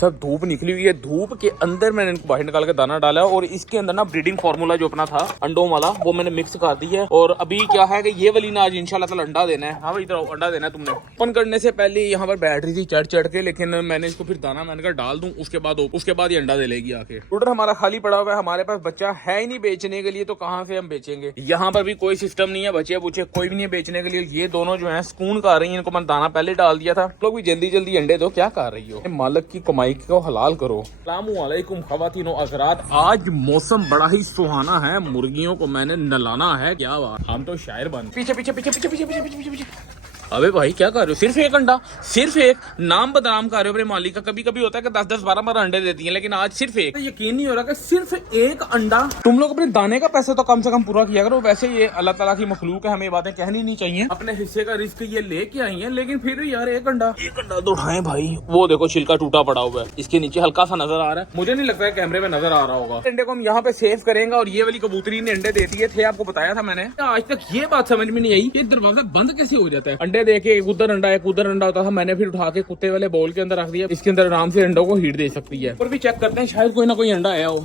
सब धूप निकली हुई है, धूप के अंदर मैंने इनको बाहर निकाल के दाना डाला और इसके अंदर ना ब्रीडिंग फार्मूला जो अपना था अंडों वाला वो मैंने मिक्स कर दी है। और अभी क्या है कि ये वाली ना आज इंशाल्लाह ताला अंडा देना है। हाँ भाई इधर अंडा देना है तुमने। ओपन करने से पहले यहाँ पर बैटरी थी चढ़ के, लेकिन मैंने इसको फिर दाना मैंने कहा डाल दूं, उसके बाद ये अंडा दे लेगी आके। ऑर्डर हमारा खाली पड़ा हुआ है, हमारे पास बच्चा है ही नहीं बेचने के लिए, तो कहाँ से हम बेचेंगे। यहाँ पर भी कोई सिस्टम नहीं है, बच्चे बुच्चे कोई भी नहीं है बेचने के लिए। ये दोनों जो है सुकून कर रही है, इनको मैंने दाना पहले डाल दिया था। लोग भी जल्दी जल्दी अंडे दो, क्या कर रही हो, मालिक की कमाई को हलाल करो। अस्सलामुअलैकुम ख़वातीनो हज़रात, आज मौसम बड़ा ही सुहाना है, मुर्गियों को मैंने नलाना है। क्या बात, हम तो शायर बन। पीछे पीछे पीछे पीछे पीछे पीछे पीछे पीछे। अबे भाई क्या कर रहे हो, सिर्फ एक अंडा, सिर्फ एक नाम बदनाम कर रहे हो अपने मालिक का। कभी कभी होता है कि 10-10 12-12 अंडे देती हैं, लेकिन आज सिर्फ एक। यकीन नहीं हो रहा कि सिर्फ एक अंडा। तुम लोग अपने दाने का पैसा तो कम से कम पूरा किया करो। वैसे ये अल्लाह ताला की मखलूक है, हमें ये बातें कहनी नहीं चाहिए। अपने हिस्से का रिस्क ये लेके आई है, लेकिन फिर यार एक अंडा तो उठाएं भाई। वो देखो छिलका टूटा पड़ा हुआ है, इसके नीचे हल्का सा नजर आ रहा है, मुझे नहीं लगता है कैमरे में नजर आ रहा होगा। अंडे को हम यहाँ पे सेव करेंगे और ये वाली कबूतरी ने अंडे देती है, आपको बताया था मैंने। आज तक ये बात समझ में नहीं आई कि दरवाजा बंद कैसे हो जाता है। अंडे दे के उधर अंडा होता था, मैंने फिर उठा के कुत्ते वाले बोल के अंदर रख दिया। इसके अंदर आराम से अंडों को हीट दे सकती है। और भी चेक करते हैं, शायद कोई ना कोई अंडा आया हो।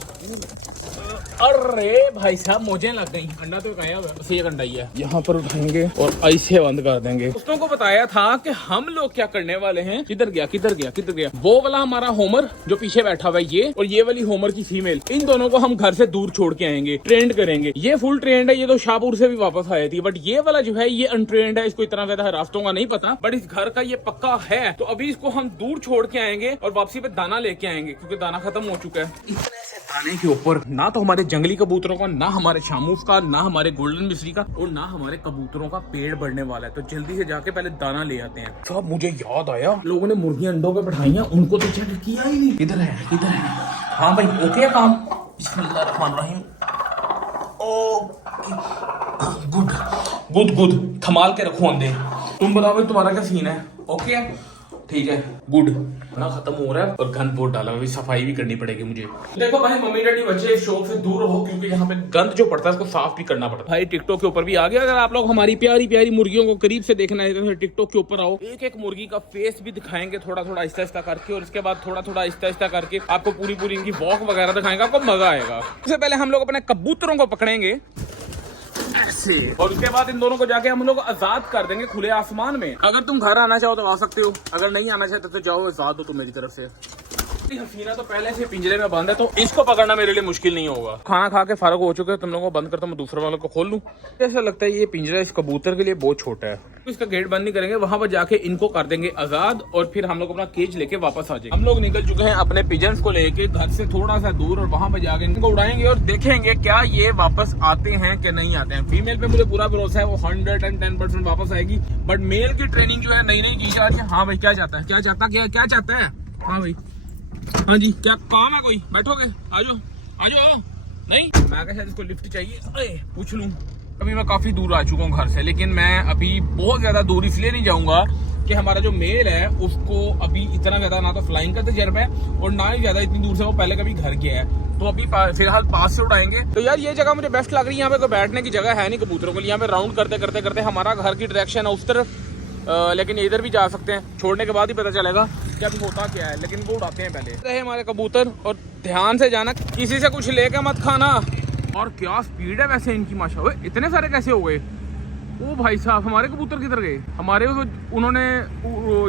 अरे भाई साहब मुझे लग गई, अंडा तो आया हुआ, बस एक अंडा ही है। यहाँ पर उठाएंगे और ऐसे बंद कर देंगे। दोस्तों को बताया था कि हम लोग क्या करने वाले हैं। किधर गया वो वाला हमारा होमर जो पीछे बैठा हुआ है, ये और ये वाली होमर की फीमेल, इन दोनों को हम घर से दूर छोड़ के आएंगे, ट्रेंड करेंगे। ये फुल ट्रेंड है, ये तो शाहपुर से भी वापस आई थी, बट ये वाला जो है ये अनट्रेंड है। इसको इतना ज्यादा रास्तों का नहीं पता, बट इस घर का ये पक्का है। तो अभी इसको हम दूर छोड़ के आएंगे और वापसी पे दाना लेके आएंगे, क्योंकि दाना खत्म हो चुका है। इतने से दाने के ऊपर ना तो हमारे जंगली कबूतरों का, ना हमारे शामूस का, ना हमारे गोल्डन मिस्री का, और ना हमारे कबूतरों का पेड़ बढ़ने वाला है। तो जल्दी से जाके पहले दाना ले आते हैं। सब मुझे याद आया, लोगों ने मुर्गियां अंडों पे बैठाई हैं, उनको तो चेक किया ही नहीं। किधर है? हाँ भाई ओके काम। बिस्मिल्लाहिर्रहमानिर्रहीम। गुड थमाल के रखो अंडे। तुम बताओ भाई तुम्हारा क्या सीन है? ओके ठीक है, गुड। ना खत्म हो रहा है और गंद बहुत डाला है, सफाई भी करनी पड़ेगी मुझे। देखो भाई मम्मी डैडी बच्चे इस शौक से दूर रहो, क्योंकि यहाँ पे गंद जो पड़ता है उसको साफ भी करना पड़ता है। भाई टिकटॉक के ऊपर भी आ गया। अगर आप लोग हमारी प्यारी प्यारी मुर्गियों को करीब से देखना है तो टिकटॉक के ऊपर आओ। एक एक मुर्गी का फेस भी दिखाएंगे, थोड़ा थोड़ा आहिस्ता करके, और उसके बाद थोड़ा थोड़ा आहिस्ता करके आपको पूरी इनकी वॉक वगैरह दिखाएंगे, आपको मजा आएगा। सबसे पहले हम लोग अपने कबूतरों को पकड़ेंगे ऐसे, और उसके बाद इन दोनों को जाके हम लोग आजाद कर देंगे खुले आसमान में। अगर तुम घर आना चाहो तो आ सकते हो, अगर नहीं आना चाहते तो जाओ, आजाद हो तुम मेरी तरफ से। हसीना तो पहले से पिंजरे में बंद है, तो इसको पकड़ना मेरे लिए मुश्किल नहीं होगा। खाना खा के फारग हो चुके हैं, तुम लोगों को बंद करता हूँ, मैं दूसरे वालों को खोल लूं। ऐसा लगता है ये पिंजरा इस कबूतर के लिए बहुत छोटा है, तो इसका गेट बंद नहीं करेंगे। वहां पर जाके इनको कर देंगे आजाद, और फिर हम लोग अपना केज लेके वापस आ जाएंगे। हम लोग निकल चुके हैं अपने पिजन्स को लेके घर से थोड़ा सा दूर, और वहां पर जाके इनको उड़ाएंगे और देखेंगे क्या ये वापस आते हैं कि नहीं आते हैं। फीमेल पे मुझे पूरा भरोसा है, वो 110% वापस आएगी, बट मेल की ट्रेनिंग जो है नई की जा रही है। हाँ भाई क्या चाहता है? हाँ भाई हाँ जी, क्या काम है? कोई बैठोगे? आजो नहीं, मैं शायद इसको लिफ्ट चाहिए, अरे पूछ लूं। अभी मैं काफी दूर आ चुका हूँ घर से, लेकिन मैं अभी बहुत ज्यादा दूर इसलिए नहीं जाऊंगा कि हमारा जो मेल है उसको अभी इतना ज्यादा ना तो फ्लाइंग का तजर्बा है, और ना ही ज्यादा इतनी दूर से वो पहले कभी घर गया है। तो अभी फिलहाल पास से उड़ाएंगे। तो यार ये जगह मुझे बेस्ट लग रही है, यहाँ पे कोई बैठने की जगह है नहीं कबूतरों के लिए। यहाँ पे राउंड करते हमारा घर की डायरेक्शन है उस तरफ, लेकिन इधर भी जा सकते हैं। छोड़ने के बाद ही पता चलेगा क्या भी होता क्या है, लेकिन वो उड़ाते हैं पहले। रहे हमारे कबूतर, और ध्यान से जाना, किसी से कुछ लेके मत खाना। और क्या स्पीड है वैसे इनकी, माशाल्लाह। इतने सारे कैसे हो गए? ओ भाई साहब, हमारे कबूतर किधर गए? हमारे उन्होंने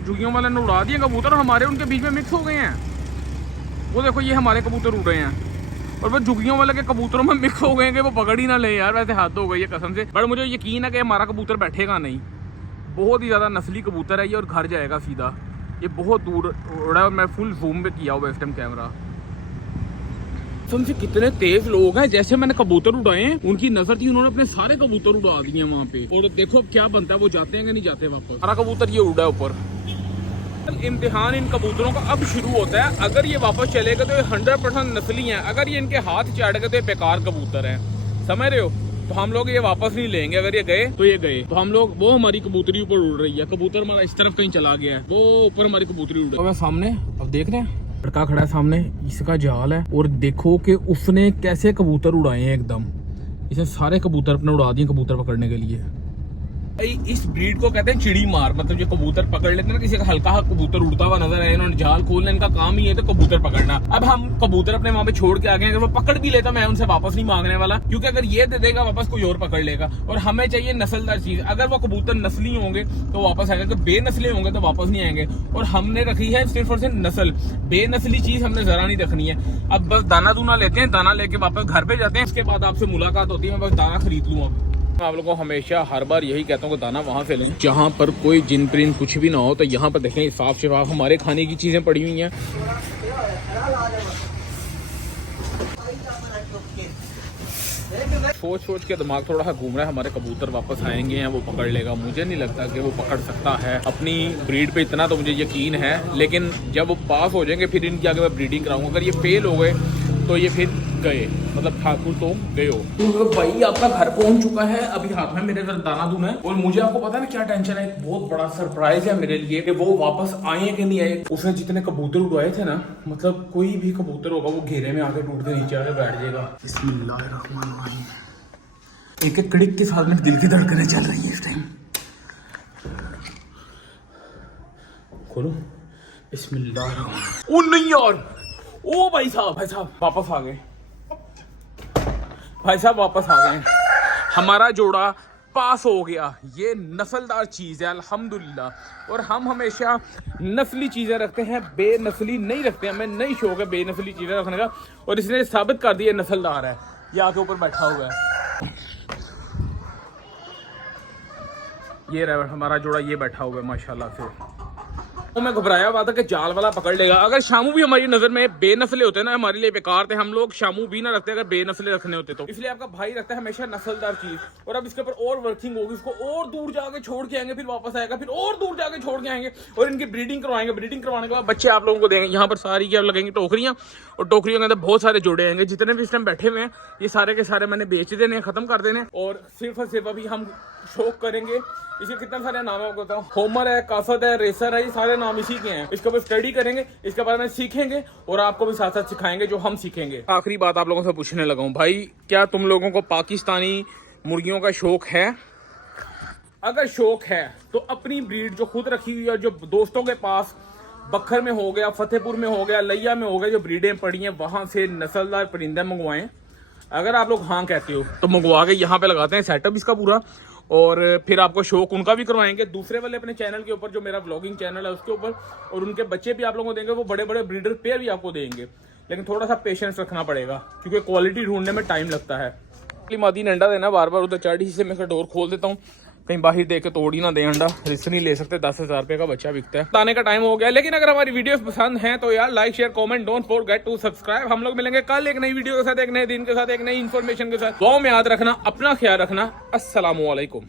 झुग्गियों वाले ने उड़ा दिए कबूतर, हमारे उनके बीच में मिक्स हो गए हैं। वो देखो ये हमारे कबूतर उड़ रहे हैं, और वो झुग्गियों वाले के कबूतरों में मिक्स हो गए कि वो पकड़ ही ना ले यार। वैसे हाथ हो गई है कसम से, बट मुझे यकीन है कि हमारा कबूतर बैठेगा नहीं। बहुत ही ज़्यादा नस्ली कबूतर है ये, और घर जाएगा सीधा। ये बहुत दूर उड़ा है, मैं फुल जूम पे किया हुआ इस टाइम कैमरा। समझे कितने तेज लोग हैं, जैसे मैंने कबूतर उड़ाए हैं उनकी नजर थी, उन्होंने अपने सारे कबूतर उड़ा दिए वहाँ पे। और देखो अब क्या बनता है, वो जाते हैं कि नहीं जाते वापस। सारा कबूतर ये उड़ा है ऊपर। इम्तिहान इन कबूतरों का अब शुरू होता है। अगर ये वापस चलेगा तो ये 100% नस्ली हैं, अगर ये इनके हाथ चढ़ गए तो ये बेकार कबूतर हैं, समझ रहे हो। तो हम लोग ये वापस नहीं लेंगे, अगर ये गए तो ये गए। तो हम लोग, वो हमारी कबूतरी ऊपर उड़ रही है, कबूतर हमारा इस तरफ कहीं चला गया है, वो ऊपर हमारी कबूतरी उड़ रही है। सामने अब देख रहे हैं लड़का खड़ा है सामने, इसका जाल है, और देखो कि उसने कैसे कबूतर उड़ाए हैं एकदम। इसने सारे कबूतर अपने उड़ा दिए कबूतर पकड़ने के लिए। इस ब्रीड को कहते हैं चिड़ी मार, मतलब जो कबूतर पकड़ लेते हैं ना, किसी का हल्का कबूतर उड़ता हुआ नजर आए, इन्होंने जाल खोलना, इनका काम ही है तो कबूतर पकड़ना। अब हम कबूतर अपने वहां पे छोड़ के आ गए, अगर वो पकड़ भी लेता मैं उनसे वापस नहीं मांगने वाला, क्योंकि अगर ये दे देगा वापस कोई और पकड़ लेगा। और हमें चाहिए नस्लदार चीज। अगर वो कबूतर नस्ली होंगे तो वापस आएगा, अगर बेनस्ली होंगे तो वापस नहीं आएंगे। और हमने रखी है सिर्फ और सिर्फ नस्ल, बेनस्ली चीज हमने जरा नहीं रखनी है। अब बस दाना दूना लेते हैं, दाना लेके वापस घर पे जाते हैं, उसके बाद आपसे मुलाकात होती है। मैं बस दाना खरीद लूँ। अब आप लोगों को हमेशा हर बार यही कहता हूँ कि दाना वहाँ से लें जहाँ पर कोई जिन प्रिन कुछ भी ना हो। तो यहाँ पर देखें साफ शफाफ हमारे खाने की चीजें पड़ी हुई हैं। सोच के दिमाग थोड़ा सा घूम रहा है। हमारे कबूतर वापस आएंगे हैं, वो पकड़ लेगा। मुझे नहीं लगता कि वो पकड़ सकता है। अपनी ब्रीड पे इतना तो मुझे यकीन है, लेकिन जब वो पास हो जाएंगे फिर इनकी आगे मैं ब्रीडिंग कराऊंगा। अगर ये फेल हो गए तो ये फिर गए, मतलब ठाकुर तो गए हो। तो भाई आपका घर पहुंच चुका है, अभी हाथ में मेरे दाना दूना है। और मुझे आपको पता है ना क्या टेंशन है, एक बहुत बड़ा सरप्राइज है मेरे लिए कि वो वापस आए कि नहीं आए। उसने जितने कबूतर उड़ाए थे ना, मतलब कोई भी कबूतर होगा वो घेरे में आके टूट के नीचे आके बैठ जाएगा। बिस्मिल्लाहिर्रहमानिर्रहीम। एक एक कड़िक के साथ में दिल की धड़कनें चल रही है इस टाइम। खोलो। बिस्मिल्लाह। ओ नहीं यार, ओ भाई साहब वापस आ गए। भाई साहब वापस आ गए। हमारा जोड़ा पास हो गया। ये नस्लदार चीज है अल्हम्दुलिल्लाह। और हम हमेशा नस्ली चीजें रखते हैं, बेनस्ली नहीं रखते। हमें नहीं शौक है बेनस्ली चीजें रखने का। और इसने साबित कर दिया नस्लदार है। ये आके ऊपर बैठा हुआ है। ये रहा हमारा जोड़ा, ये बैठा हुआ है माशाल्लाह से। तो मैं घबराया हुआ था कि जाल वाला पकड़ लेगा। अगर शामू भी हमारी नजर में बेनस्ले होते ना, हमारे लिए बेकार थे। हम लोग शामू भी ना रखते अगर बेनस्ले रखने होते तो। इसलिए आपका भाई रखता है हमेशा नस्लदार चीज। और अब इसके ऊपर और वर्किंग होगी, इसको और दूर जाके छोड़ के आएंगे, फिर वापस आएगा, फिर और दूर जाके छोड़ के आएंगे और इनकी ब्रीडिंग करवाएंगे। ब्रीडिंग करवाने के बाद बच्चे आप लोगों को देंगे। यहाँ पर सारी क्या लगेंगी टोकरियां, और टोकरियों के अंदर बहुत सारे जोड़े आएंगे। जितने भी इस टाइम बैठे हुए हैं ये सारे के सारे मैंने बेच देने, खत्म कर देने। और सिर्फ अभी हम शौक करेंगे। इसके कितने सारे नाम है आपको बताऊं, होमर है, काफत है, रेसर है, ये सारे नाम इसी के हैं। इसके ऊपर स्टडी करेंगे, इसके बारे में सीखेंगे और आपको भी साथ साथ सिखाएंगे जो हम सीखेंगे। आखिरी बात आप लोगों से पूछने लगा हूं, भाई क्या तुम लोगों को पाकिस्तानी मुर्गियों का शौक है? अगर शौक है तो अपनी ब्रीड जो खुद रखी हुई है, जो दोस्तों के पास बखर में हो गया, फतेहपुर में हो गया, लैया में हो गया, जो ब्रीडें पड़ी हैं वहां से नस्लदार परिंदे मंगवाएं। अगर आप लोग हाँ कहते हो तो मंगवा के यहाँ पे लगाते हैं सेटअप इसका पूरा। और फिर आपको शौक उनका भी करवाएंगे, दूसरे वाले अपने चैनल के ऊपर जो मेरा व्लॉगिंग चैनल है उसके ऊपर। और उनके बच्चे भी आप लोगों को देंगे, वो बड़े बड़े ब्रीडर पेयर भी आपको देंगे। लेकिन थोड़ा सा पेशेंस रखना पड़ेगा क्योंकि क्वालिटी ढूंढने में टाइम लगता है। मादी ने अंडा देना बार बार, उधर चढ़ी से मैं डोर खोल देता हूँ, कहीं बाहर देख के तोड़ ही ना दे अंडा। रिस्क नहीं ले सकते, 10,000 रुपये का बच्चा बिकता है। आने का टाइम हो गया, लेकिन अगर हमारी वीडियोस पसंद हैं तो यार like share comment, don't forget to subscribe. हम लोग मिलेंगे कल एक नई वीडियो के साथ, एक नए दिन के साथ, एक नई इन्फॉर्मेशन के साथ। दुआ में याद रखना, अपना ख्याल रखना। अस्सलामु अलैकुम।